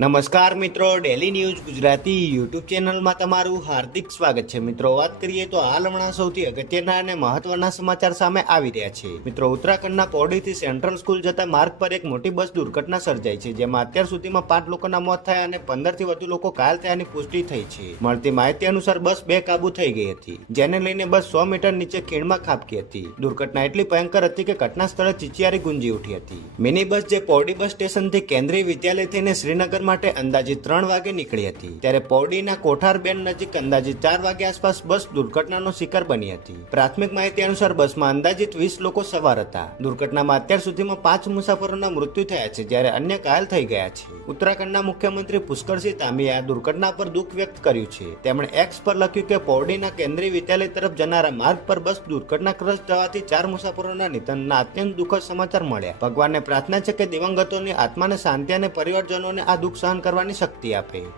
નમસ્કાર મિત્રો, daily news Gujarati YouTube ચેનલમાં તમારું હાર્દિક સ્વાગત છે। મિત્રો, વાત કરીએ તો હાલ હમણાં સૌથી અગત્યના અને મહત્વના સમાચાર સામે આવી રહ્યા છે। મિત્રો, ઉત્તરાખંડના પૌડીથી સેન્ટ્રલ સ્કૂલ જતા માર્ગ પર એક મોટી બસ દુર્ઘટના સર્જાઈ છે, જેમાં અત્યાર સુધીમાં 5 લોકોના મોત થયા અને 15થી વધુ લોકો ઘાયલ થયાની પુષ્ટિ થઈ છે। મળતી માહિતી અનુસાર બસ બેકાબુ થઈ ગઈ હતી, જેને લઈને બસ 100 મીટર નીચે ખીણમાં ખાબકી હતી। દુર્ઘટના એટલી ભયંકર હતી કે ઘટના સ્થળે ચીચિયારી ગુંજી ઉઠી હતી। મિની બસ જે પૌડી બસ સ્ટેશનથી કેન્દ્રીય વિદ્યાલય થઈને શ્રીનગર માટે અંદાજિત 3 વાગે નીકળી હતી, ત્યારે પૌડીના કોઠારબેન નજીક અંદાજિત 4 વાગે આસપાસ બસ દુર્ઘટનાનો શિકાર બની હતી। પ્રાથમિક માહિતી અનુસાર બસમાં અંદાજિત 20 લોકો સવાર હતા। દુર્ઘટનામાં અત્યાર સુધીમાં 5 મુસાફરોના મૃત્યુ થયા છે, જ્યારે અન્ય ઘાયલ થઈ ગયા છે। ઉત્તરાખંડના મુખ્યમંત્રી પુષ્કરસિંહ ધામીએ આ દુર્ઘટના પર દુઃખ વ્યક્ત કર્યું છે। તેમણે એક્સ પર લખ્યું કે પૌડીના કેન્દ્રીય વિદ્યાલય તરફ જનારા માર્ગ પર બસ દુર્ઘટનાગ્રસ્ત થવાથી 4 મુસાફરોના નિધનના અત્યંત દુઃખદ સમાચાર મળ્યા। ભગવાનને પ્રાર્થના છે કે દિવંગતોની આત્માને શાંતિ અને પરિવારજનોને આ દુઃખ સહન કરવાની શક્તિ આપે।